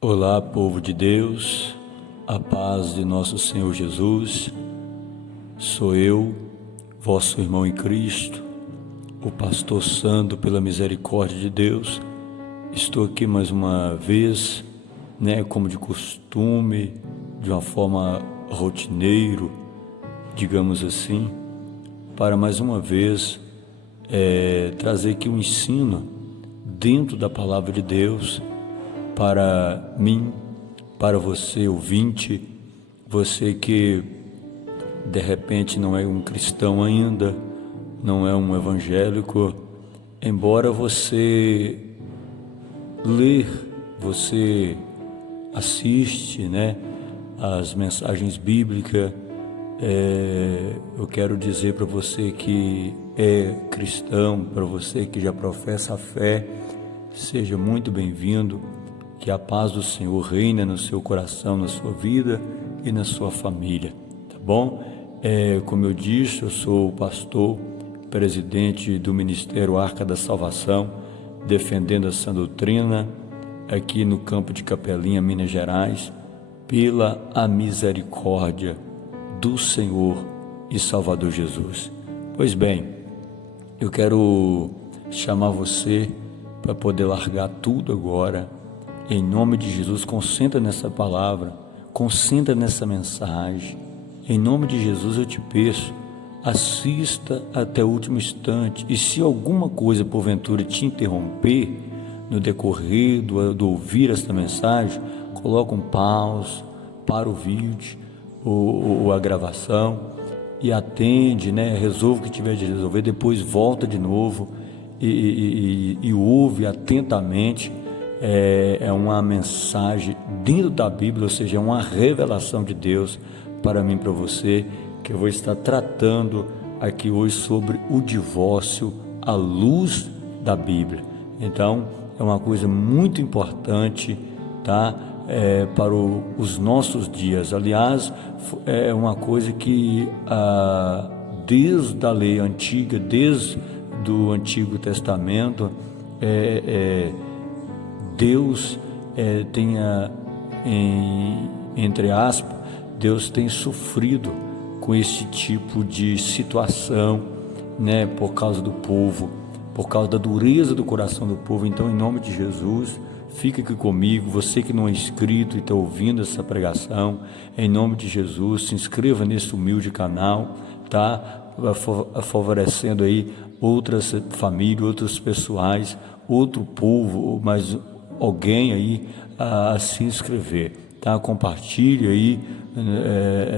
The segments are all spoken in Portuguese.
Olá, povo de Deus, a paz de nosso Senhor Jesus. Sou eu, vosso irmão em Cristo, o pastor Sandro, pela misericórdia de Deus. Estou aqui mais uma vez, como de costume, de uma forma rotineiro, digamos assim, para mais uma vez trazer aqui um ensino dentro da palavra de Deus, para mim, para você ouvinte, você que de repente não é um cristão ainda, não é um evangélico, embora você você assiste, as mensagens bíblicas, eu quero dizer para você que é cristão, para você que já professa a fé, seja muito bem-vindo. Que a paz do Senhor reina no seu coração, na sua vida e na sua família, tá bom? Como eu disse, eu sou o pastor, presidente do Ministério Arca da Salvação, defendendo a sã doutrina, aqui no campo de Capelinha, Minas Gerais, pela a misericórdia do Senhor e Salvador Jesus. Pois bem, eu quero chamar você para poder largar tudo agora. Em nome de Jesus, concentra nessa palavra, concentra nessa mensagem. Em nome de Jesus eu te peço, assista até o último instante. E se alguma coisa porventura te interromper no decorrer do ouvir esta mensagem, coloca um pause, para o vídeo ou a gravação e atende, resolve o que tiver de resolver, depois volta de novo e ouve atentamente. É uma mensagem dentro da Bíblia, ou seja, é uma revelação de Deus para mim, para você, que eu vou estar tratando aqui hoje sobre o divórcio à luz da Bíblia. Então, é uma coisa muito importante, tá? Para os nossos dias. Aliás, é uma coisa que desde a lei antiga, desde do Antigo Testamento, Deus entre aspas, Deus tem sofrido com esse tipo de situação, por causa do povo, por causa da dureza do coração do povo. Então, em nome de Jesus, fica aqui comigo, você que não é inscrito e está ouvindo essa pregação, em nome de Jesus, se inscreva nesse humilde canal, tá? Favorecendo aí outras famílias, outros pessoais, outro povo, mas alguém aí a se inscrever, tá? Compartilhe aí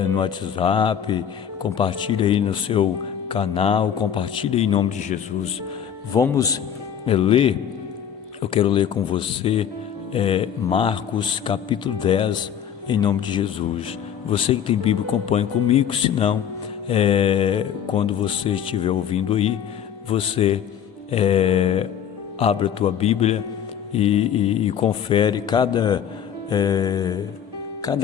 no WhatsApp, compartilhe aí no seu canal, compartilhe aí em nome de Jesus. Vamos ler, eu quero ler com você Marcos capítulo 10, em nome de Jesus. Você que tem Bíblia, acompanhe comigo, se não, quando você estiver ouvindo aí, você abre a tua Bíblia e confere cada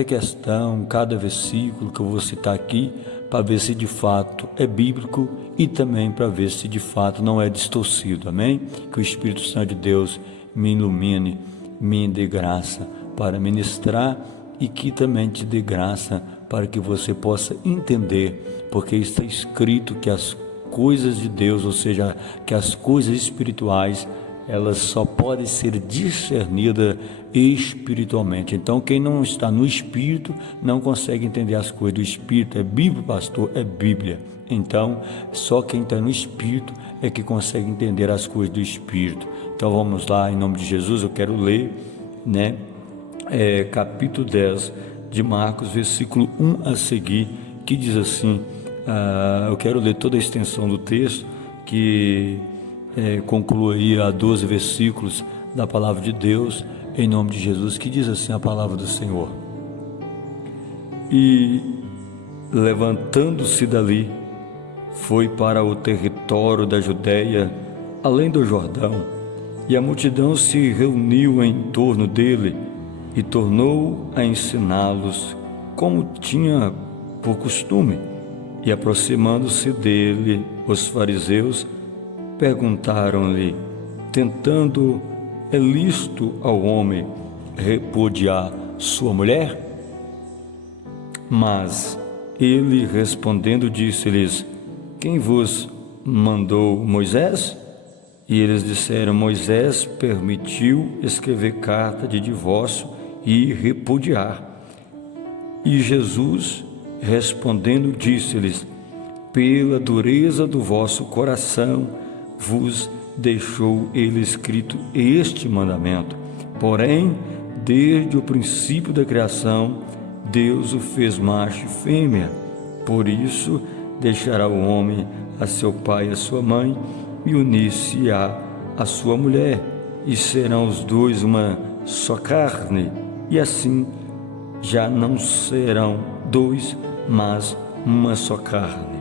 questão, cada versículo que eu vou citar aqui, para ver se de fato é bíblico e também para ver se de fato não é distorcido, amém? Que o Espírito Santo de Deus me ilumine, me dê graça para ministrar e que também te dê graça para que você possa entender, porque está escrito que as coisas de Deus, ou seja, que as coisas espirituais, elas só podem ser discernidas espiritualmente. Então, quem não está no Espírito não consegue entender as coisas do Espírito. É Bíblia, pastor? É Bíblia. Então, só quem está no Espírito é que consegue entender as coisas do Espírito. Então, vamos lá, em nome de Jesus, eu quero ler, capítulo 10 de Marcos, versículo 1 a seguir, que diz assim, eu quero ler toda a extensão do texto, que conclui aí a 12 versículos da palavra de Deus, em nome de Jesus, que diz assim a palavra do Senhor. E levantando-se dali, foi para o território da Judéia, além do Jordão, e a multidão se reuniu em torno dele e tornou a ensiná-los como tinha por costume. E aproximando-se dele, os fariseus perguntaram-lhe, tentando: é lícito ao homem repudiar sua mulher? Mas ele respondendo disse-lhes: quem vos mandou Moisés? E eles disseram: Moisés permitiu escrever carta de divórcio e repudiar. E Jesus respondendo disse-lhes: pela dureza do vosso coração vos deixou ele escrito este mandamento. Porém, desde o princípio da criação, Deus o fez macho e fêmea. Por isso, deixará o homem a seu pai e a sua mãe, e unir-se-á a sua mulher, e serão os dois uma só carne. E assim já não serão dois, mas uma só carne.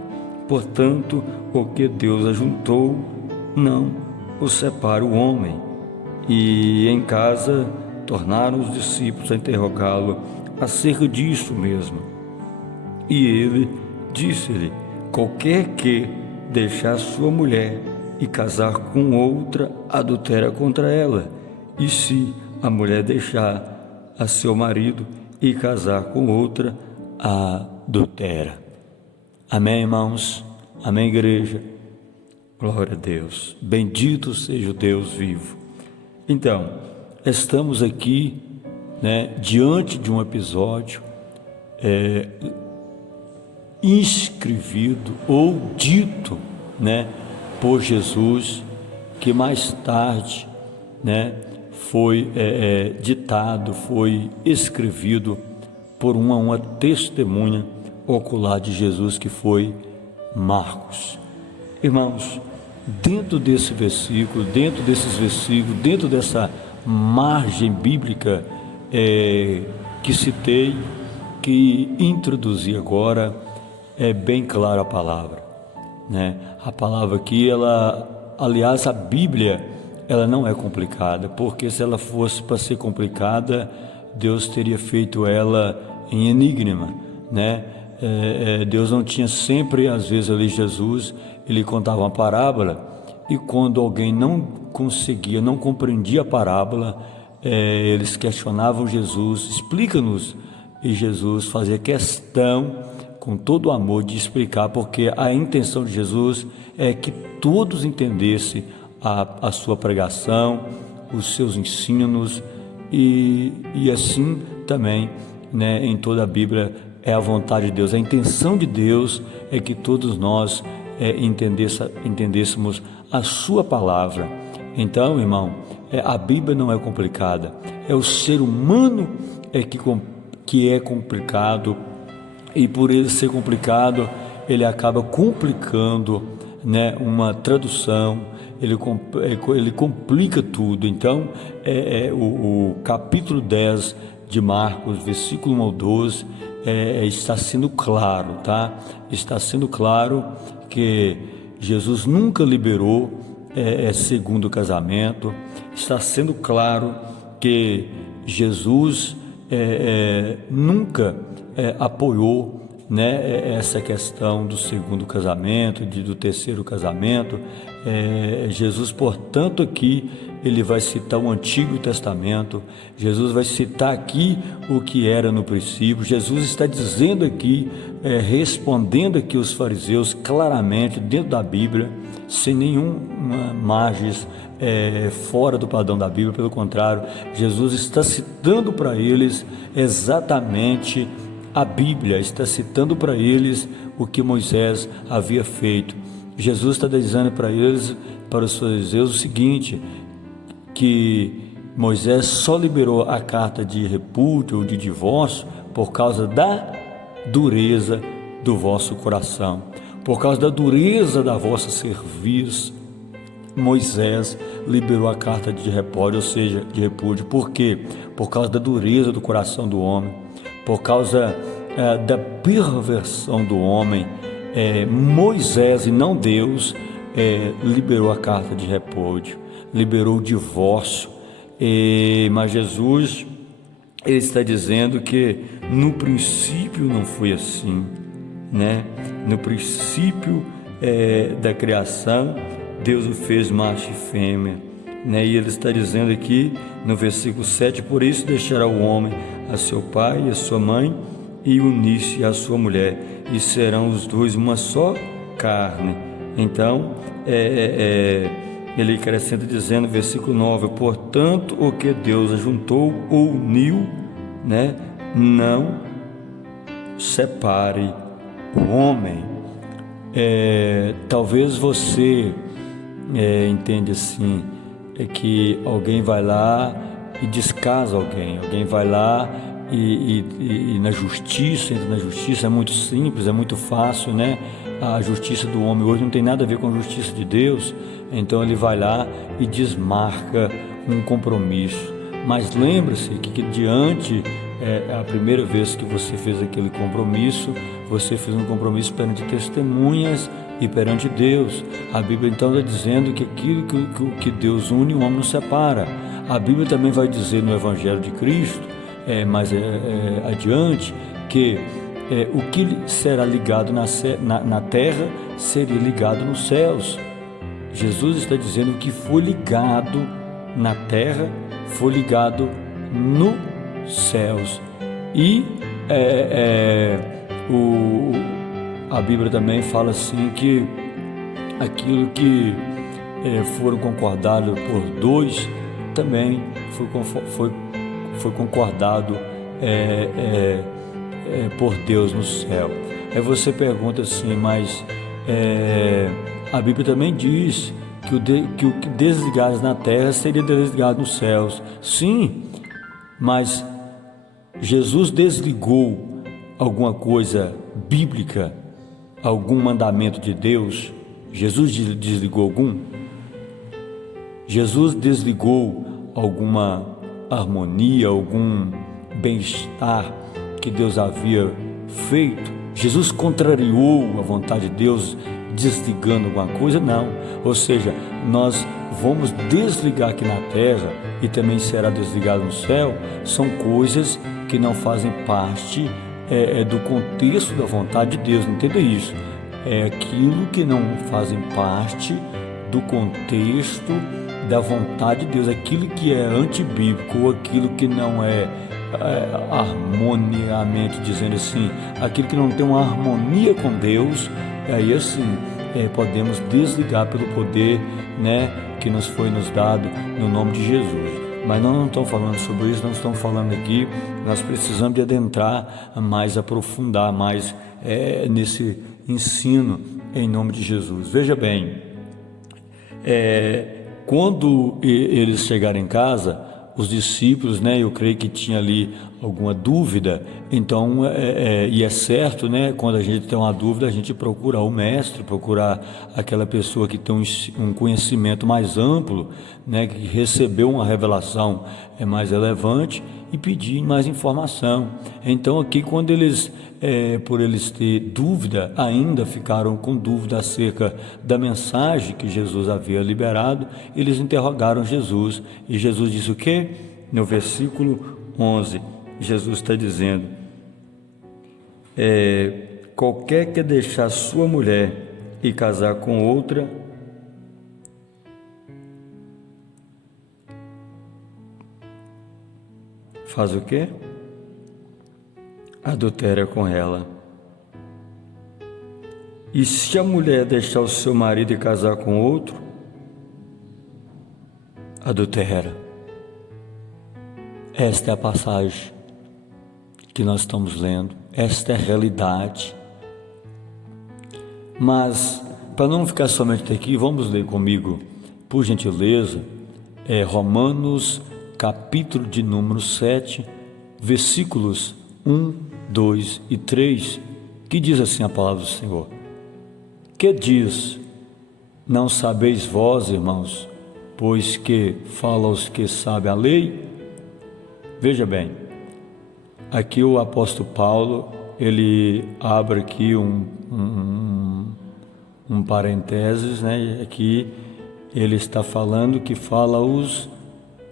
Portanto, o que Deus ajuntou, não o separa o homem. E em casa tornaram os discípulos a interrogá-lo acerca disso mesmo. E ele disse-lhe: qualquer que deixar sua mulher e casar com outra, adultera contra ela. E se a mulher deixar a seu marido e casar com outra, adultera. Amém, irmãos? Amém, igreja? Glória a Deus. Bendito seja o Deus vivo. Então, estamos aqui, diante de um episódio inscrevido ou dito, por Jesus, que mais tarde, foi ditado, foi escrevido por uma testemunha ocular de Jesus, que foi Marcos. Irmãos, dentro desse versículo, dentro dessa margem bíblica que citei, que introduzi agora, é bem clara a palavra, A palavra aqui, aliás, a Bíblia, ela não é complicada, porque se ela fosse para ser complicada, Deus teria feito ela em enigma, Deus não tinha sempre, às vezes ali Jesus, ele contava uma parábola, e quando alguém não compreendia a parábola, eles questionavam Jesus: explica-nos, e Jesus fazia questão, com todo o amor, de explicar, porque a intenção de Jesus é que todos entendessem a sua pregação, os seus ensinos, e assim também, em toda a Bíblia é a vontade de Deus, a intenção de Deus é que todos nós entendêssemos a sua palavra. Então, irmão, a Bíblia não é complicada, é o ser humano que é complicado, e por ele ser complicado, ele acaba complicando, uma tradução, ele complica tudo. Então, o capítulo 10 de Marcos, versículo 1 ao 12, está sendo claro, Está sendo claro que Jesus nunca liberou segundo casamento. Está sendo claro que Jesus nunca apoiou, essa questão do segundo casamento, do terceiro casamento. Jesus, portanto, aqui ele vai citar o Antigo Testamento. Jesus vai citar aqui o que era no princípio. Jesus está dizendo aqui, respondendo aqui os fariseus claramente dentro da Bíblia, sem nenhuma margens fora do padrão da Bíblia. Pelo contrário, Jesus está citando para eles exatamente a Bíblia, está citando para eles o que Moisés havia feito. Jesus está dizendo para eles, para os fariseus, o seguinte: que Moisés só liberou a carta de repúdio ou de divórcio por causa da dureza do vosso coração, por causa da dureza da vossa cerviz. Moisés liberou a carta de repúdio, ou seja, de repúdio. Por quê? Por causa da dureza do coração do homem, por causa da perversão do homem. Moisés e não Deus liberou a carta de repúdio, liberou o divórcio. Mas Jesus, ele está dizendo que no princípio não foi assim, No princípio da criação, Deus o fez macho e fêmea. né? E ele está dizendo aqui no versículo 7: por isso deixará o homem a seu pai e a sua mãe, e unir-se à sua mulher, e serão os dois uma só carne. Então, ele acrescenta dizendo, versículo 9: portanto, o que Deus ajuntou ou uniu, né, não separe o homem. Talvez você entenda assim, que alguém vai lá e descasa alguém vai lá e na justiça, entra na justiça. É muito simples, é muito fácil, né? A justiça do homem hoje não tem nada a ver com a justiça de Deus. Então ele vai lá e desmarca um compromisso. Mas lembre-se que diante a primeira vez que você fez aquele compromisso, você fez um compromisso perante testemunhas e perante Deus. A Bíblia então está dizendo que aquilo que Deus une, o homem não separa. A Bíblia também vai dizer no Evangelho de Cristo, mais adiante, que o que será ligado na terra seria ligado nos céus. Jesus está dizendo que foi ligado na terra, foi ligado nos céus. E a Bíblia também fala assim que aquilo que foram concordados por dois também foi concordado por Deus no céu. Aí você pergunta assim, mas a Bíblia também diz que o que desligares na terra seria desligado nos céus. Sim, mas Jesus desligou alguma coisa bíblica, algum mandamento de Deus? Jesus desligou algum? Jesus desligou alguma harmonia, algum bem-estar que Deus havia feito? Jesus contrariou a vontade de Deus desligando alguma coisa? Não. Ou seja, nós vamos desligar aqui na terra e também será desligado no céu. São coisas que não fazem parte do contexto da vontade de Deus. Entenda isso. É aquilo que não fazem parte do contexto da vontade de Deus, aquilo que é antibíblico, ou aquilo que não é harmoniamente, dizendo assim, aquilo que não tem uma harmonia com Deus, aí assim podemos desligar pelo poder, né, que nos foi dado no nome de Jesus. Mas nós não estamos falando sobre isso, nós estamos falando aqui, nós precisamos de adentrar mais, aprofundar mais nesse ensino em nome de Jesus. Veja bem, quando eles chegaram em casa, os discípulos, né, eu creio que tinha ali alguma dúvida. Então, e é certo, né, quando a gente tem uma dúvida, a gente procura o mestre, procurar aquela pessoa que tem um conhecimento mais amplo, né, que recebeu uma revelação mais relevante, e pedir mais informação. Então aqui, quando eles, por eles ter dúvida, ainda ficaram com dúvida acerca da mensagem que Jesus havia liberado, eles interrogaram Jesus, e Jesus disse o quê? No versículo 11, Jesus está dizendo, qualquer que deixar sua mulher e casar com outra, faz o quê? Adultéria com ela. E se a mulher deixar o seu marido e casar com outro, adultera. Esta é a passagem que nós estamos lendo, esta é a realidade. Mas, para não ficar somente aqui, vamos ler comigo, por gentileza, Romanos, capítulo de número 7, versículos 1, 2 e 3, que diz assim a palavra do Senhor. Que diz? Não sabeis vós, irmãos, pois que fala aos que sabem a lei? Veja bem, aqui o apóstolo Paulo, ele abre aqui um parênteses, né? Aqui ele está falando que fala os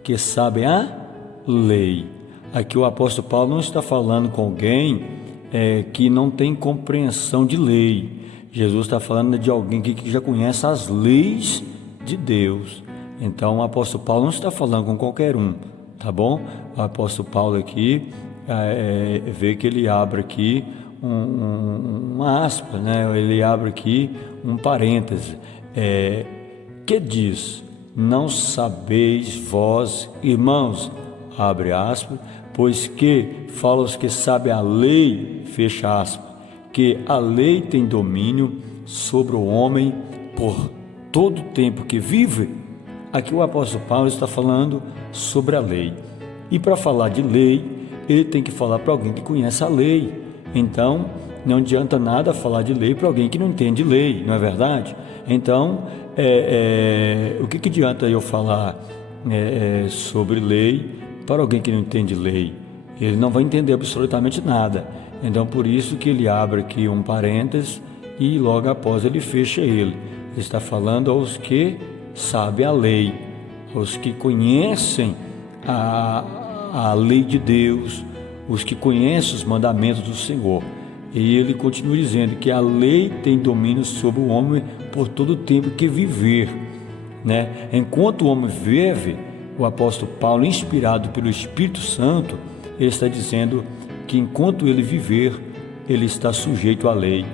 que sabem a lei. Aqui o apóstolo Paulo não está falando com alguém que não tem compreensão de lei. Jesus está falando de alguém que já conhece as leis de Deus. Então o apóstolo Paulo não está falando com qualquer um, tá bom? O apóstolo Paulo aqui vê que ele abre aqui uma aspa, né? Ele abre aqui um parêntese, que diz: não sabeis vós, irmãos, abre aspas, pois que fala os que sabem a lei, fecha aspas, que a lei tem domínio sobre o homem por todo o tempo que vive. Aqui o apóstolo Paulo está falando sobre a lei, e para falar de lei, ele tem que falar para alguém que conhece a lei. Então não adianta nada falar de lei para alguém que não entende lei, não é verdade? Então o que adianta eu falar sobre lei para alguém que não entende lei? Ele não vai entender absolutamente nada. Então por isso que ele abre aqui um parênteses e logo após ele fecha ele. Ele está falando aos que sabem a lei, aos que conhecem a lei de Deus, os que conhecem os mandamentos do Senhor. E ele continua dizendo que a lei tem domínio sobre o homem por todo o tempo que viver, né? Enquanto o homem vive, o apóstolo Paulo, inspirado pelo Espírito Santo, ele está dizendo que enquanto ele viver, ele está sujeito à lei,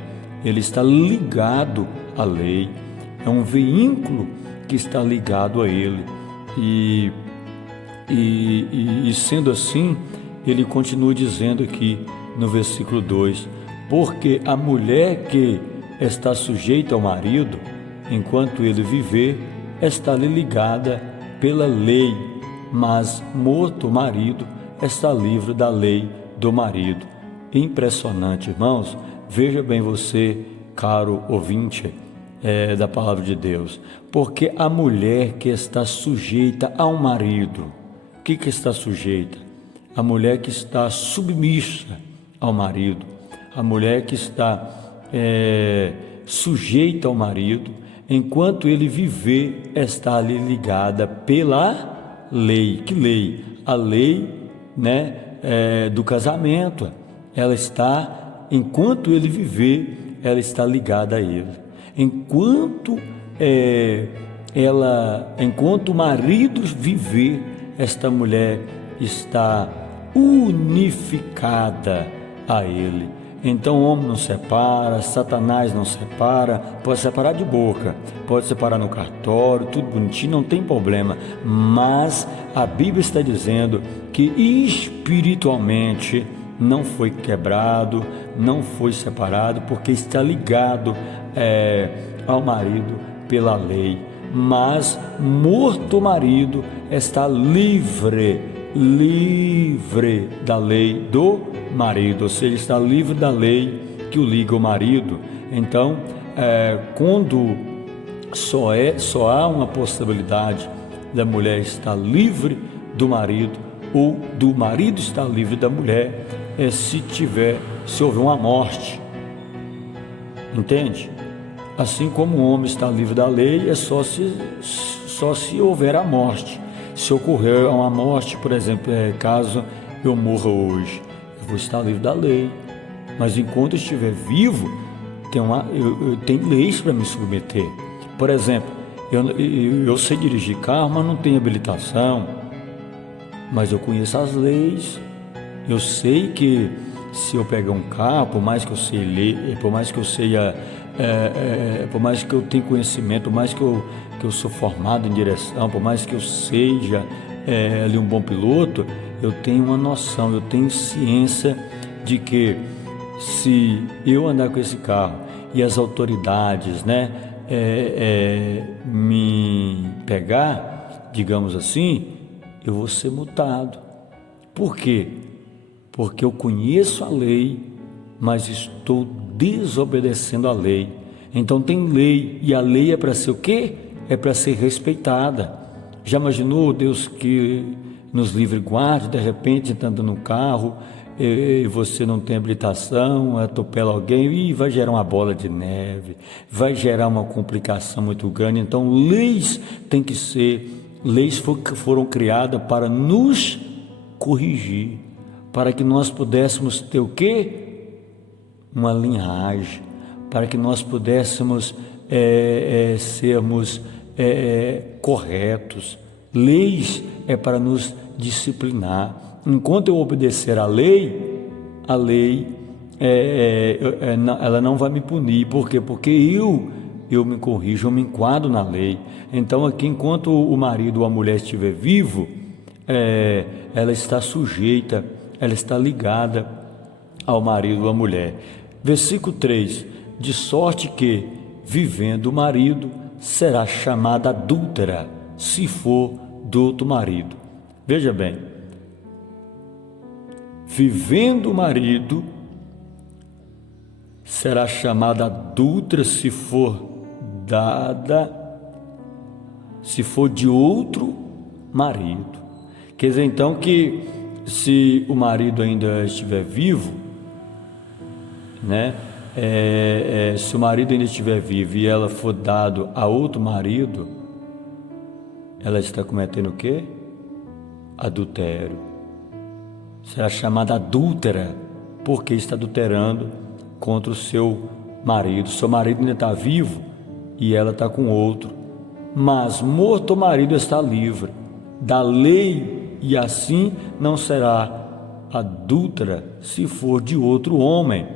ele está ligado à lei, é um veículo que está ligado a ele. E sendo assim, ele continua dizendo aqui no versículo 2: porque a mulher que está sujeita ao marido, enquanto ele viver, está-lhe ligada pela lei, mas morto o marido, está livre da lei do marido. Impressionante, irmãos. Veja bem você, caro ouvinte da palavra de Deus, porque a mulher que está sujeita ao marido, o que está sujeita? A mulher que está submissa ao marido, a mulher que está sujeita ao marido, enquanto ele viver, está ali ligada pela lei. Que lei? A lei, né, do casamento. Ela está, enquanto ele viver, ela está ligada a ele. Enquanto enquanto o marido viver, esta mulher está unificada a ele. Então o homem não separa, Satanás não separa, pode separar de boca, pode separar no cartório, tudo bonitinho, não tem problema, mas a Bíblia está dizendo que espiritualmente não foi quebrado, não foi separado, porque está ligado ao marido pela lei, mas morto o marido está livre da lei do marido, ou seja, está livre da lei que o liga ao marido. Então, quando só há uma possibilidade da mulher estar livre do marido, ou do marido estar livre da mulher, se houver uma morte, entende? Assim como o homem está livre da lei, é só se houver a morte. Se ocorrer uma morte, por exemplo, caso eu morra hoje, eu vou estar livre da lei. Mas enquanto eu estiver vivo, tem leis para me submeter. Por exemplo, eu sei dirigir carro, mas não tenho habilitação. Mas eu conheço as leis. Eu sei que se eu pegar um carro, por mais que eu sei ler, por mais que eu tenha conhecimento, por mais que eu sou formado em direção, por mais que eu seja ali um bom piloto, eu tenho uma noção, eu tenho ciência de que se eu andar com esse carro e as autoridades, né, me pegar, digamos assim, eu vou ser multado. Por quê? Porque eu conheço a lei, mas estou desobedecendo a lei. Então tem lei, e a lei é para ser o quê? É para ser respeitada. Já imaginou Deus que nos livre e guarde, de repente andando no carro, e você não tem habilitação, atropela alguém e vai gerar uma bola de neve, vai gerar uma complicação muito grande. Então leis foram criadas para nos corrigir, para que nós pudéssemos ter o quê? Uma linhagem, para que nós pudéssemos sermos corretos. Leis é para nos disciplinar. Enquanto eu obedecer à lei, ela não vai me punir. Por quê? Porque eu me corrijo, eu me enquadro na lei. Então aqui, enquanto o marido ou a mulher estiver vivo, ela está sujeita, ela está ligada ao marido ou à mulher. Versículo 3: de sorte que, vivendo o marido, será chamada adúltera, se for do outro marido. Veja bem, vivendo o marido, será chamada adúltera se for de outro marido. Quer dizer então que, se o marido ainda estiver vivo, se o marido ainda estiver vivo e ela for dado a outro marido, ela está cometendo o quê? Adultério. Será chamada adúltera, porque está adulterando contra o seu marido. Seu marido ainda está vivo e ela está com outro. Mas morto o marido está livre da lei, e assim não será adúltera se for de outro homem.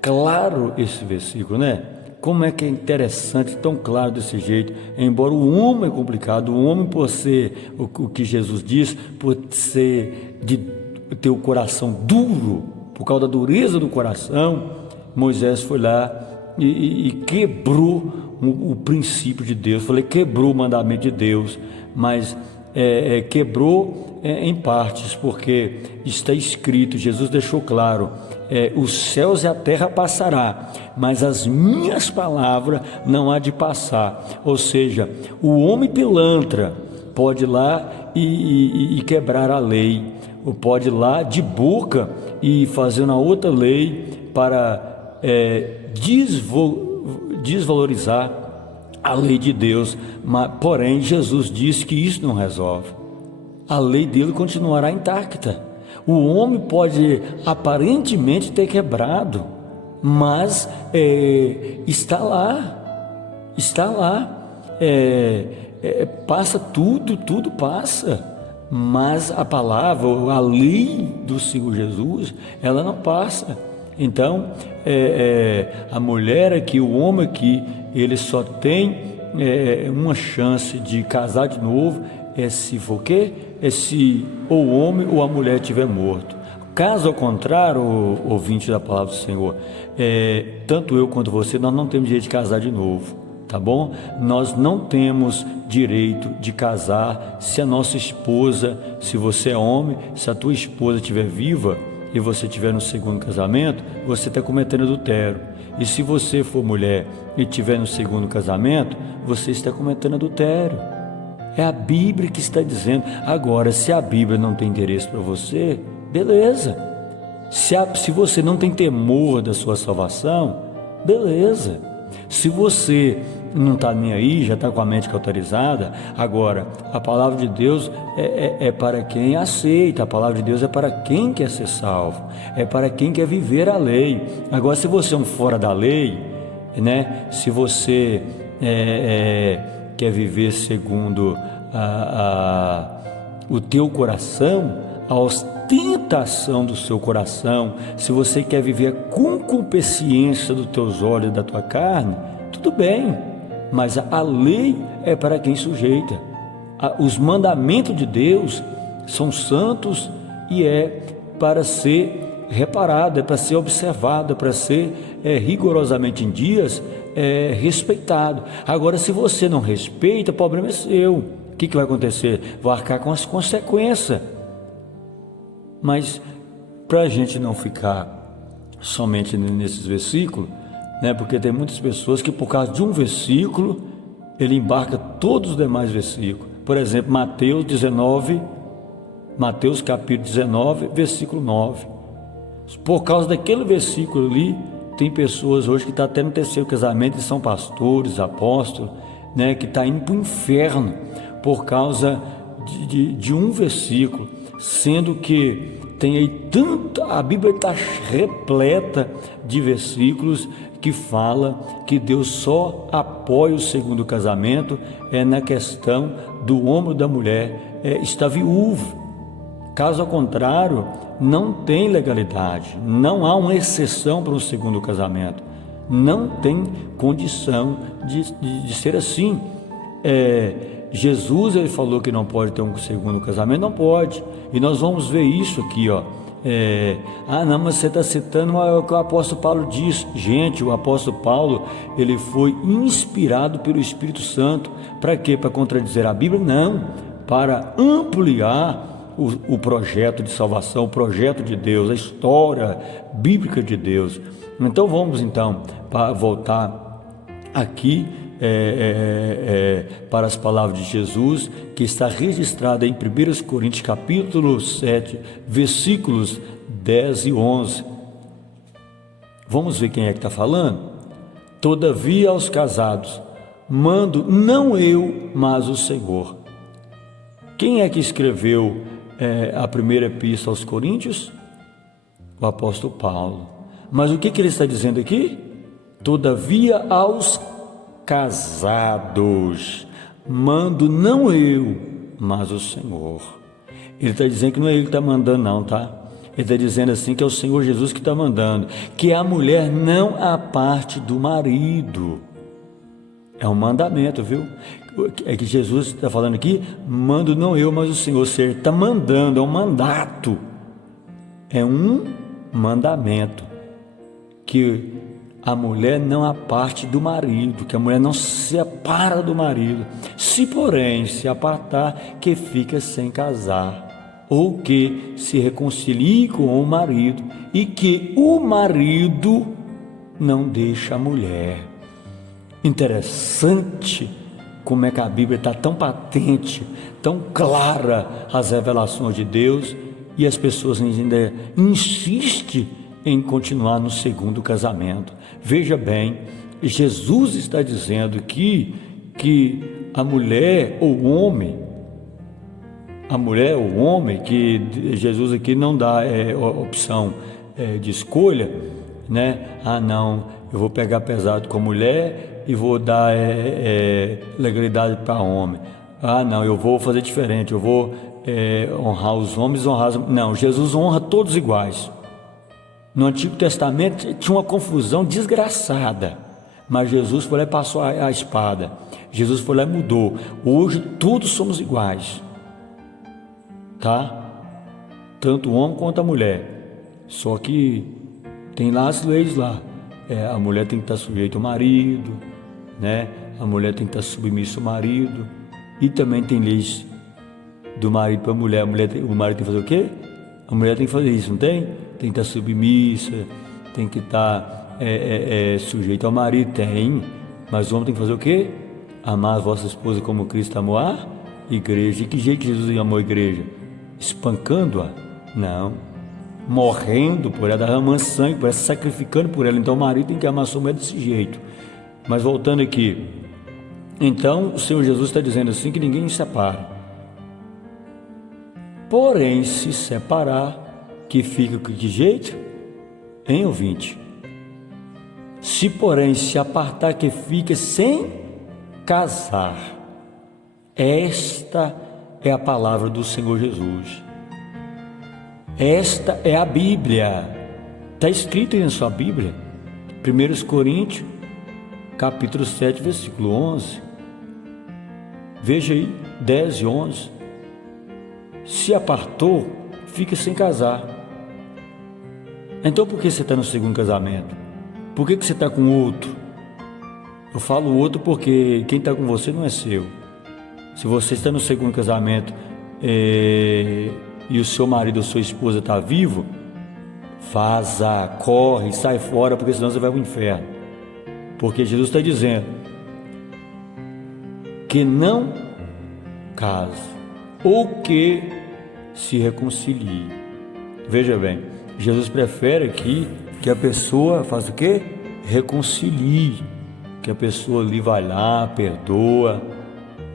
Claro esse versículo, Como é que é interessante, tão claro desse jeito. Embora o homem é complicado, o homem, por ser o que Jesus diz, por ser de ter o coração duro, por causa da dureza do coração, Moisés foi lá e quebrou o princípio de Deus. Quebrou o mandamento de Deus, mas quebrou em partes, porque está escrito, Jesus deixou claro, os céus e a terra passará, mas as minhas palavras não há de passar. Ou seja, o homem pilantra pode ir lá e quebrar a lei, ou pode ir lá de boca e fazer uma outra lei para desvalorizar a lei de Deus. Porém, Jesus disse que isso não resolve. A lei dele continuará intacta. O homem pode aparentemente ter quebrado, mas está lá, passa tudo passa, mas a palavra, a lei do Senhor Jesus, ela não passa. Então, a mulher aqui, o homem aqui, ele só tem uma chance de casar de novo, se for o quê? Se ou o homem ou a mulher estiver morto. Caso ao contrário, ouvinte da palavra do Senhor, tanto eu quanto você, nós não temos direito de casar de novo, tá bom? Nós não temos direito de casar se a nossa esposa, se você é homem, se a tua esposa estiver viva e você estiver no segundo casamento, você está cometendo adultério. E se você for mulher e estiver no segundo casamento, você está cometendo adultério. É a Bíblia que está dizendo. Agora, se a Bíblia não tem interesse para você, beleza. Se você não tem temor da sua salvação, beleza. Se você não está nem aí, já está com a mente cauterizada, agora, a palavra de Deus é para quem aceita, a palavra de Deus é para quem quer ser salvo, é para quem quer viver a lei. Agora, se você é um fora da lei, se você quer viver segundo o teu coração, a ostentação do seu coração, se você quer viver a concupiscência dos teus olhos e da tua carne, tudo bem, mas a lei é para quem sujeita. Os mandamentos de Deus são santos e é para ser reparado, é para ser observado, é para ser rigorosamente em dias respeitado. Agora, se você não respeita, o problema é seu. O que vai acontecer? Vai arcar com as consequências. Mas para a gente não ficar somente nesses versículos, porque tem muitas pessoas que, por causa de um versículo, ele embarca todos os demais versículos. Por exemplo, Mateus capítulo 19, versículo 9. Por causa daquele versículo ali, tem pessoas hoje que estão até no terceiro casamento e são pastores, apóstolos, que estão indo para o inferno por causa de um versículo. sendo que tem aí a Bíblia está repleta de versículos que fala que Deus só apoia o segundo casamento na questão do homem ou da mulher estar viúvo. Caso contrário, não tem legalidade, não há uma exceção para um segundo casamento, não tem condição de ser assim. Jesus, ele falou que não pode ter um segundo casamento, não pode, e nós vamos ver isso aqui, ó. Não, mas você está citando o que o apóstolo Paulo diz. Gente, o apóstolo Paulo, ele foi inspirado pelo Espírito Santo, para quê? Para contradizer a Bíblia? Não, para ampliar o projeto de salvação, o projeto de Deus, a história bíblica de Deus. Então vamos para voltar aqui para as palavras de Jesus, que está registrada em 1 Coríntios capítulo 7, versículos 10 e 11. Vamos ver quem é que está falando? Todavia aos casados mando não eu, mas o Senhor. Quem é que escreveu a primeira epístola aos Coríntios? O apóstolo Paulo. Mas o que ele está dizendo aqui? Todavia aos casados mando não eu, mas o Senhor. Ele está dizendo que não é ele que está mandando não, tá? Ele está dizendo assim que é o Senhor Jesus que está mandando, que a mulher não a parte do marido. É um mandamento, viu? É que Jesus está falando aqui, mando não eu, mas o Senhor. Ou seja, está mandando, é um mandato, é um mandamento, que a mulher não a parte do marido, que a mulher não se separa do marido, se porém se apartar, que fica sem casar, ou que se reconcilie com o marido, e que o marido não deixa a mulher. Interessante como é que a Bíblia está tão patente, tão clara as revelações de Deus, e as pessoas ainda insistem em continuar no segundo casamento. Veja bem, Jesus está dizendo que a mulher ou o homem, que Jesus aqui não dá opção de escolha, né? Não, eu vou pegar pesado com a mulher e vou dar legalidade para homem. Não, eu vou fazer diferente, eu vou honrar os homens, Não, Jesus honra todos iguais. No Antigo Testamento tinha uma confusão desgraçada, mas Jesus foi lá e passou a espada. Jesus foi lá e mudou. Hoje todos somos iguais, tá? Tanto o homem quanto a mulher. Só que tem lá as leis lá. A mulher tem que estar sujeita ao marido, né? A mulher tem que estar submissa ao marido. E também tem leis do marido para a mulher. O marido tem que fazer o quê? A mulher tem que fazer isso, não tem? Tem que estar submissa, tem que estar sujeito ao marido, tem. Mas o homem tem que fazer o quê? Amar a vossa esposa como Cristo amou a igreja. E que jeito que Jesus amou a igreja? Espancando-a? Não. Morrendo por ela, derramando sangue por ela, sacrificando por ela. Então o marido tem que amar a sua mulher desse jeito. Mas voltando aqui, então o Senhor Jesus está dizendo assim que ninguém se separa. Porém, se separar, que fica com que jeito? Hein, ouvinte? Se porém se apartar, que fica sem casar. Esta é a palavra do Senhor Jesus. Esta é a Bíblia. Está escrito aí na sua Bíblia, 1 Coríntios capítulo 7, versículo 11. Veja aí, 10 e 11. Se apartou, fica sem casar. Então por que você está no segundo casamento? Por que você está com outro? Eu falo outro porque quem está com você não é seu. Se você está no segundo casamento e o seu marido ou sua esposa está vivo, vaza, corre, sai fora, porque senão você vai para o inferno. Porque Jesus está dizendo que não case ou que se reconcilie. Veja bem, Jesus prefere aqui que a pessoa faça o quê? Reconcilie, que a pessoa ali vai lá, perdoa,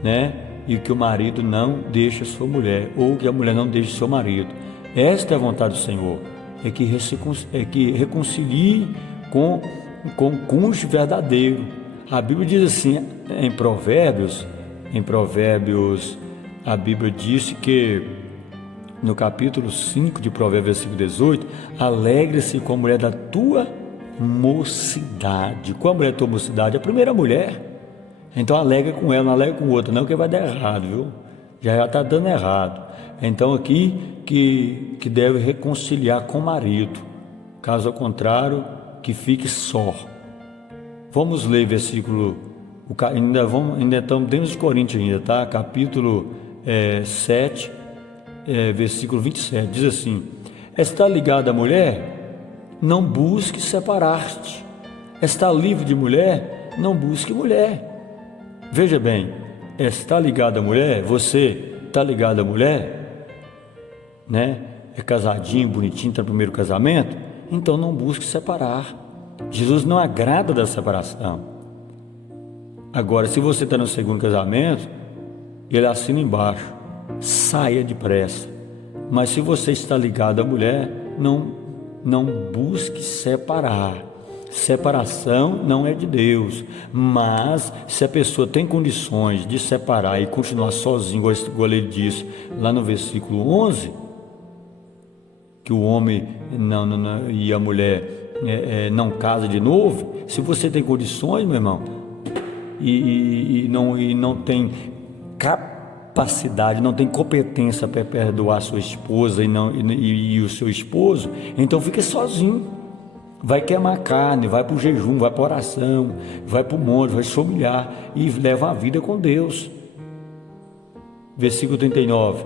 né? E que o marido não deixe a sua mulher, ou que a mulher não deixe seu marido. Esta é a vontade do Senhor, é que reconcilie com o cônjuge verdadeiro. A Bíblia diz assim, em Provérbios, a Bíblia disse que, no capítulo 5 de Provérbios, versículo 18, alegre-se com a mulher da tua mocidade. Qual a mulher da tua mocidade? A primeira mulher. Então alegra com ela, não alegra com outra, não, que vai dar errado, viu? Já está dando errado. Então aqui que deve reconciliar com o marido, caso contrário, que fique só. Vamos ler versículo, ainda estamos dentro de Coríntios ainda, tá? Capítulo 7, versículo 27, diz assim: está ligada a mulher? Não busque separar-te. Está livre de mulher? Não busque mulher. Veja bem, está ligado à mulher? Você está ligado à mulher? Né? É casadinho, bonitinho, está no primeiro casamento? Então não busque separar. Jesus não agrada da separação. Agora, se você está no segundo casamento, ele assina embaixo: saia depressa. Mas se você está ligado à mulher, não busque separar. Separação não é de Deus, mas se a pessoa tem condições de separar e continuar sozinho, igual ele disse lá no versículo 11, que o homem e a mulher não casam de novo. Se você tem condições, meu irmão, e não tem capacidade, não tem competência para perdoar sua esposa e o seu esposo, então fique sozinho. Vai queimar carne, vai para o jejum, vai para a oração, vai para o monte, vai se humilhar e leva a vida com Deus. Versículo 39: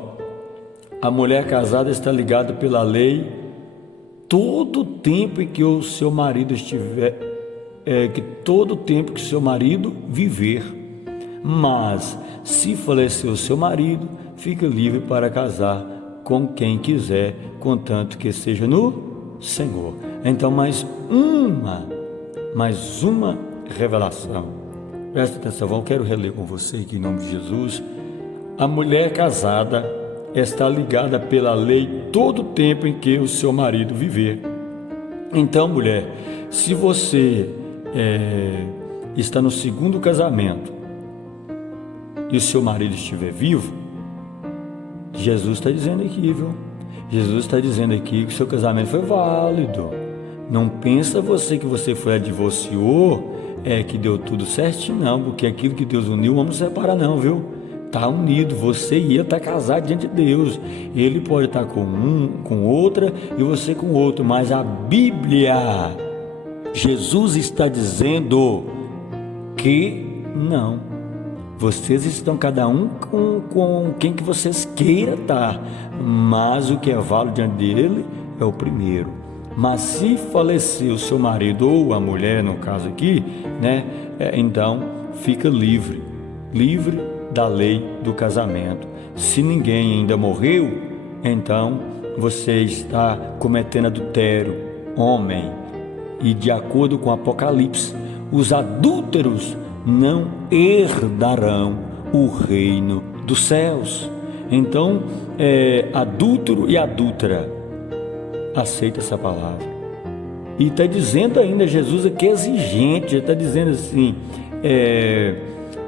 a mulher casada está ligada pela lei todo o tempo em que o seu marido estiver, todo o tempo que seu marido viver. Mas se falecer o seu marido, fica livre para casar com quem quiser, contanto que seja no Senhor. Então, mais uma revelação. Presta atenção, eu quero reler com você aqui em nome de Jesus. A mulher casada está ligada pela lei todo o tempo em que o seu marido viver. Então, mulher, se você está no segundo casamento e o seu marido estiver vivo, Jesus está dizendo aqui, viu? Jesus está dizendo aqui que o seu casamento foi válido. Não pensa você que você foi divorciou, que deu tudo certinho, não, porque aquilo que Deus uniu, vamos separar não, viu? Está unido, você ia estar casado diante de Deus. Ele pode estar com com outra e você com outro, mas a Bíblia, Jesus está dizendo que não. Vocês estão cada um com quem que vocês queiram estar, mas o que é válido diante dele é o primeiro. Mas se falecer o seu marido ou a mulher, no caso aqui, né, então fica livre da lei do casamento. Se ninguém ainda morreu, então você está cometendo adultério, homem. E de acordo com Apocalipse, os adúlteros não herdarão o reino dos céus. Então, adúltero e adúltera, aceita essa palavra. E está dizendo ainda, Jesus aqui é exigente, está dizendo assim,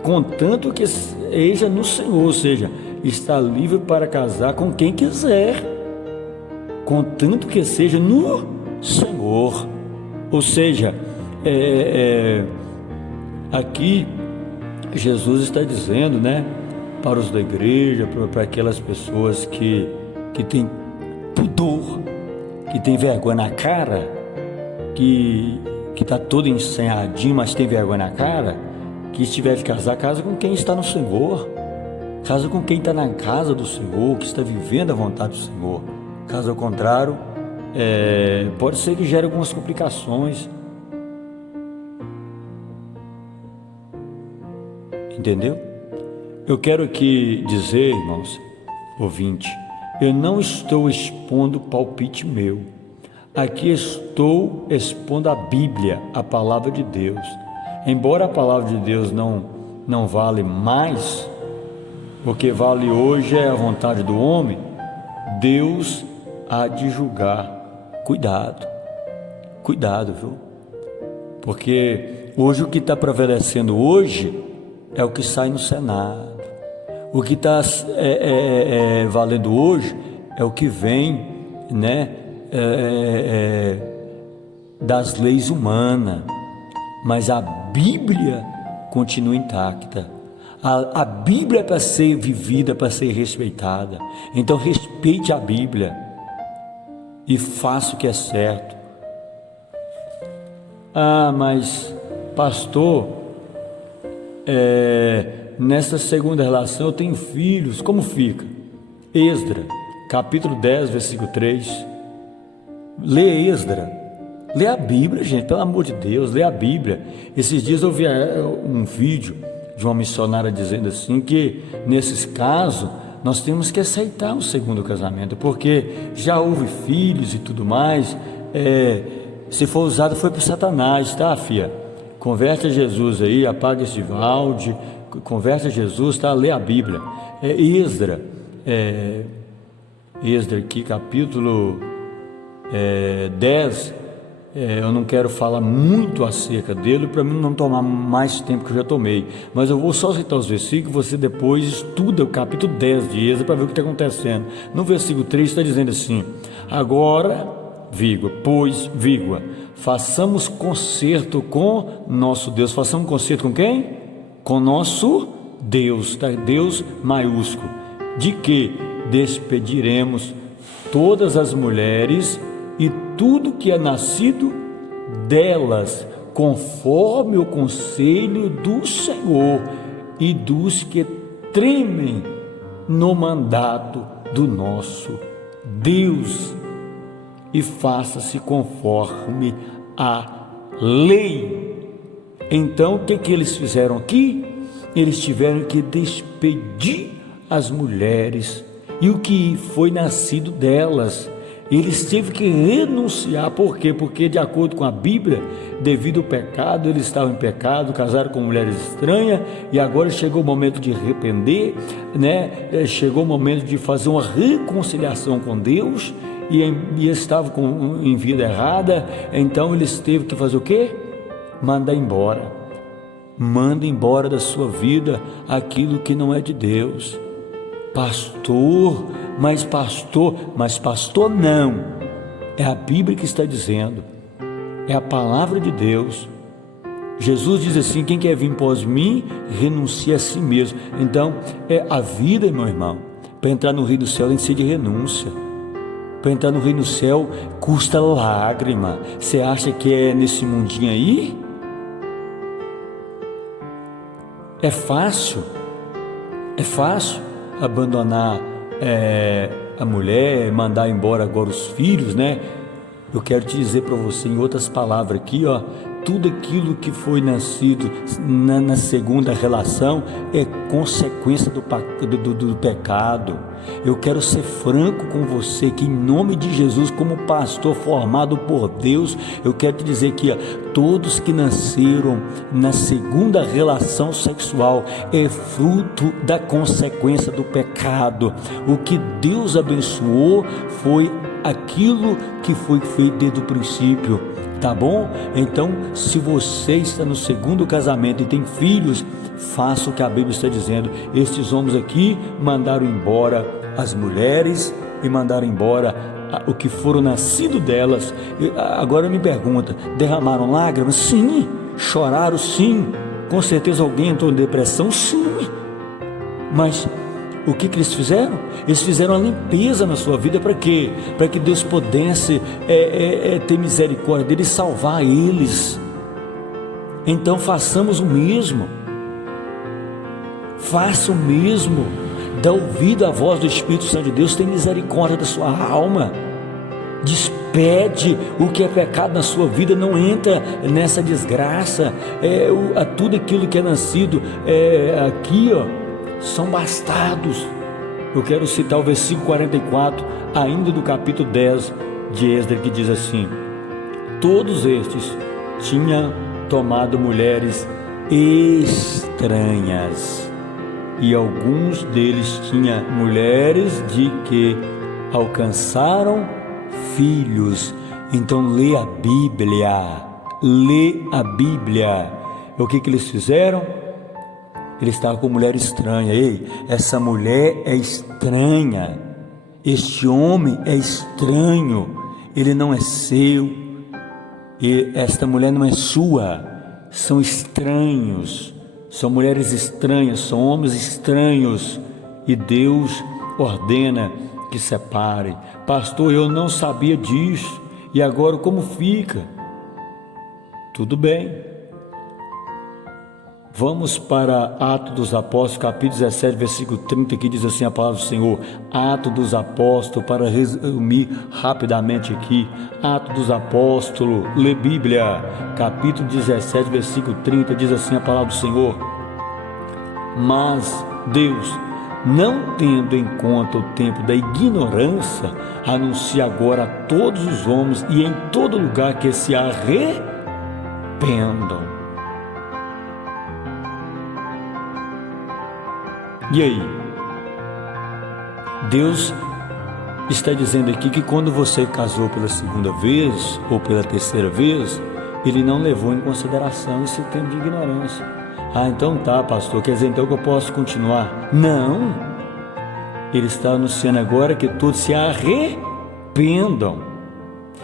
contanto que seja no Senhor, ou seja, está livre para casar com quem quiser, contanto que seja no Senhor. Ou seja, aqui Jesus está dizendo, né, para os da igreja, para aquelas pessoas que têm pudor, que tem vergonha na cara, que está todo ensaiadinho, mas tem vergonha na cara, que se tiver de casar, casa com quem está no Senhor, casa com quem está na casa do Senhor, que está vivendo a vontade do Senhor. Caso contrário, pode ser que gere algumas complicações. Entendeu? Eu quero aqui dizer, irmãos, ouvinte, eu não estou expondo palpite meu. Aqui estou expondo a Bíblia, a palavra de Deus. Embora a palavra de Deus não vale mais, porque vale hoje é a vontade do homem, Deus há de julgar. Cuidado, viu? Porque hoje o que está prevalecendo hoje é o que sai no Senado. O que está valendo hoje é o que vem, né, das leis humanas. Mas a Bíblia continua intacta. A Bíblia é para ser vivida, para ser respeitada. Então respeite a Bíblia e faça o que é certo. Ah, mas pastor, nessa segunda relação eu tenho filhos, como fica? Esdras, capítulo 10, versículo 3. Lê Esdras, lê a Bíblia, gente, pelo amor de Deus, lê a Bíblia. Esses dias eu vi um vídeo de uma missionária dizendo assim, que nesses casos nós temos que aceitar o segundo casamento, porque já houve filhos e tudo mais. Se for usado foi para Satanás, tá, filha? Converte a Jesus aí, apaga esse áudio, converte a Jesus, tá? Lê a Bíblia. Esdras aqui, capítulo 10, eu não quero falar muito acerca dele, para mim não tomar mais tempo que eu já tomei, mas eu vou só citar os versículos, você depois estuda o capítulo 10 de Esdras para ver o que está acontecendo. No versículo 3 está dizendo assim: agora, vírgula, façamos concerto com nosso Deus. Façamos concerto com quem? Com nosso Deus, tá? Deus maiúsculo. De que despediremos todas as mulheres e tudo que é nascido delas, conforme o conselho do Senhor e dos que tremem no mandato do nosso Deus, e faça-se conforme a lei. Então o que eles fizeram aqui? Eles tiveram que despedir as mulheres e o que foi nascido delas. Eles tiveram que renunciar. Por quê? Porque de acordo com a Bíblia, devido ao pecado, eles estavam em pecado, casaram com mulheres estranhas, e agora chegou o momento de arrepender, né? Chegou o momento de fazer uma reconciliação com Deus, e estavam em vida errada. Então eles teve que fazer o quê? Mandar embora. Manda embora da sua vida aquilo que não é de Deus. Mas pastor não, é a Bíblia que está dizendo, é a palavra de Deus. Jesus diz assim: quem quer vir após mim, renuncie a si mesmo. Então a vida, meu irmão, para entrar no reino do céu tem que ser de renúncia. Para entrar no reino do céu custa lágrima. Você acha que é nesse mundinho aí? É fácil abandonar a mulher, mandar embora agora os filhos, né? Eu quero te dizer para você, em outras palavras aqui, ó, tudo aquilo que foi nascido na segunda relação é consequência do pecado. Eu quero ser franco com você, que em nome de Jesus, como pastor formado por Deus, eu quero te dizer que todos que nasceram na segunda relação sexual é fruto da consequência do pecado. O que Deus abençoou foi aquilo que foi feito desde o princípio, tá bom? Então, se você está no segundo casamento e tem filhos, faça o que a Bíblia está dizendo. Estes homens aqui mandaram embora as mulheres e mandaram embora o que foram nascido delas. Agora eu me pergunto, derramaram lágrimas? Sim. Choraram? Sim. Com certeza alguém entrou em depressão? Sim. Mas o que eles fizeram? Eles fizeram a limpeza na sua vida. Para quê? Para que Deus pudesse ter misericórdia deles e salvar eles. Então façamos o mesmo. Faça o mesmo. Dá ouvido à voz do Espírito Santo de Deus. Tem misericórdia da sua alma. Despede o que é pecado na sua vida. Não entra nessa desgraça. Tudo aquilo que é nascido aqui, ó, são bastardos. Eu quero citar o versículo 44, ainda do capítulo 10 de Esdras, que diz assim: todos estes tinham tomado mulheres estranhas. e alguns deles tinham mulheres de que alcançaram filhos. Então lê a Bíblia. O que eles fizeram? Eles estavam com mulher estranha. Ei, essa mulher é estranha, este homem é estranho, ele não é seu, e esta mulher não é sua, são estranhos, são mulheres estranhas, são homens estranhos, e Deus ordena que separe. Pastor, eu não sabia disso, e agora como fica? Tudo bem. Vamos para Atos dos Apóstolos, capítulo 17, versículo 30, que diz assim a palavra do Senhor. Atos dos Apóstolos, para resumir rapidamente aqui, Atos dos Apóstolos, lê Bíblia, capítulo 17, versículo 30, diz assim a palavra do Senhor. Mas Deus, não tendo em conta o tempo da ignorância, anuncia agora a todos os homens e em todo lugar que se arrependam. E aí? Deus está dizendo aqui que quando você casou pela segunda vez ou pela terceira vez, Ele não levou em consideração esse tempo de ignorância. Ah, então tá, pastor, quer dizer então que eu posso continuar? Não, Ele está anunciando agora que todos se arrependam.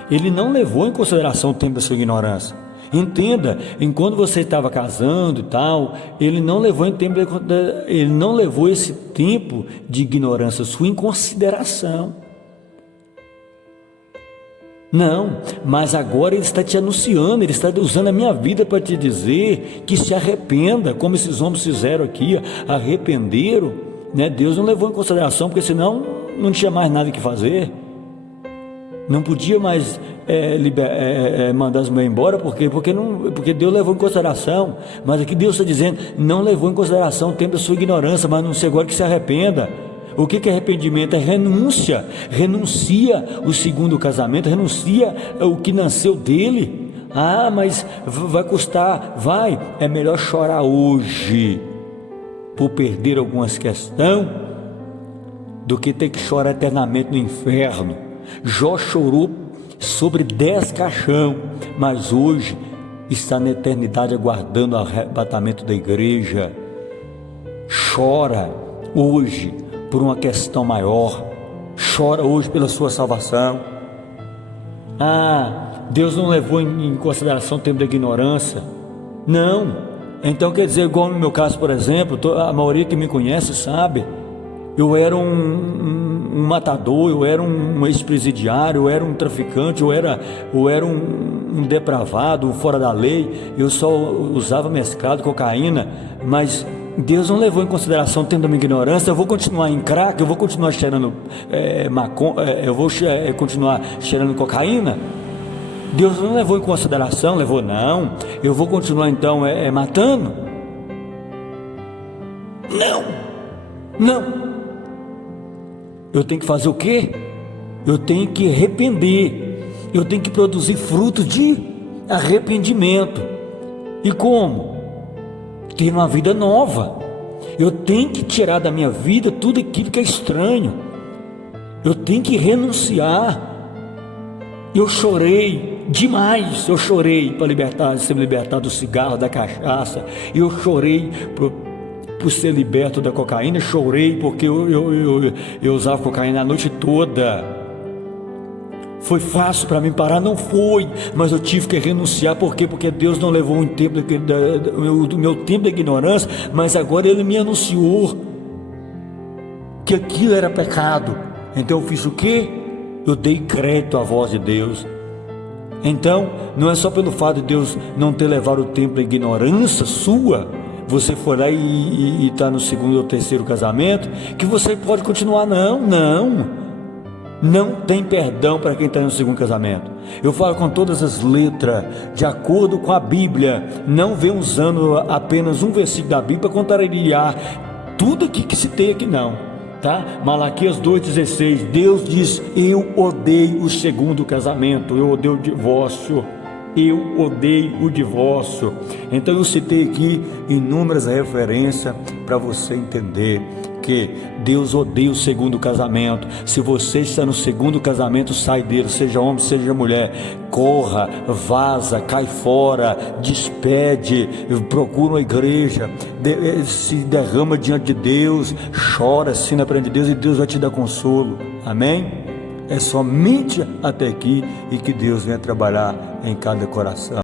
Ele não levou em consideração o tempo da sua ignorância. Entenda, enquanto você estava casando e tal, ele não levou esse tempo de ignorância sua em consideração. Não, mas agora ele está te anunciando, ele está usando a minha vida para te dizer que se arrependa, como esses homens fizeram aqui, arrependeram, né? Deus não levou em consideração, porque senão não tinha mais nada que fazer. Não podia mais mandar as mulheres embora, porque Deus levou em consideração. Mas aqui Deus está dizendo, não levou em consideração o tempo da sua ignorância, mas não sei agora que se arrependa. O que é arrependimento? É renúncia. Renuncia o segundo casamento, renuncia o que nasceu dele. Ah, mas vai custar, vai. É melhor chorar hoje por perder algumas questões do que ter que chorar eternamente no inferno. Jó chorou sobre 10 caixão, mas hoje está na eternidade aguardando o arrebatamento da igreja. Chora hoje por uma questão maior, chora hoje pela sua salvação. Ah, Deus não levou em consideração o tempo da ignorância? Não. Então quer dizer, igual no meu caso, por exemplo, a maioria que me conhece sabe, eu era um matador, eu era um ex-presidiário, eu era um traficante, eu era um depravado, fora da lei, eu só usava mesclado, cocaína, mas Deus não levou em consideração o tempo da minha ignorância. Eu vou continuar em crack, eu vou continuar cheirando continuar cheirando cocaína. Deus não levou em consideração, levou não, eu vou continuar então matando? Não. Eu tenho que fazer o quê? Eu tenho que arrepender, eu tenho que produzir frutos de arrependimento. E como? Ter uma vida nova. Eu tenho que tirar da minha vida tudo aquilo que é estranho. Eu tenho que renunciar. Eu chorei demais, eu chorei para ser libertado do cigarro, da cachaça. Eu chorei por ser liberto da cocaína, chorei porque eu usava cocaína a noite toda. Foi fácil para mim parar? Não foi, mas eu tive que renunciar. Por quê? Porque Deus não levou um tempo do meu tempo da ignorância, mas agora Ele me anunciou que aquilo era pecado. Então eu fiz o quê? Eu dei crédito à voz de Deus. Então não é só pelo fato de Deus não ter levado o tempo da ignorância sua, você for lá e está no segundo ou terceiro casamento, que você pode continuar. Não tem perdão para quem está no segundo casamento. Eu falo com todas as letras, de acordo com a Bíblia. Não vem usando apenas um versículo da Bíblia para contrariar tudo aqui que citei aqui, não, tá? Malaquias 2,16, Deus diz: eu odeio o segundo casamento, eu odeio o divórcio. eu odeio o divórcio. Então eu citei aqui inúmeras referências para você entender que Deus odeia o segundo casamento. Se você está no segundo casamento, sai dele, seja homem, seja mulher, corra, vaza, cai fora, despede, procura uma igreja, se derrama diante de Deus, chora, assina perante Deus e Deus vai te dar consolo. Amém? É somente até aqui, e que Deus venha trabalhar em cada coração.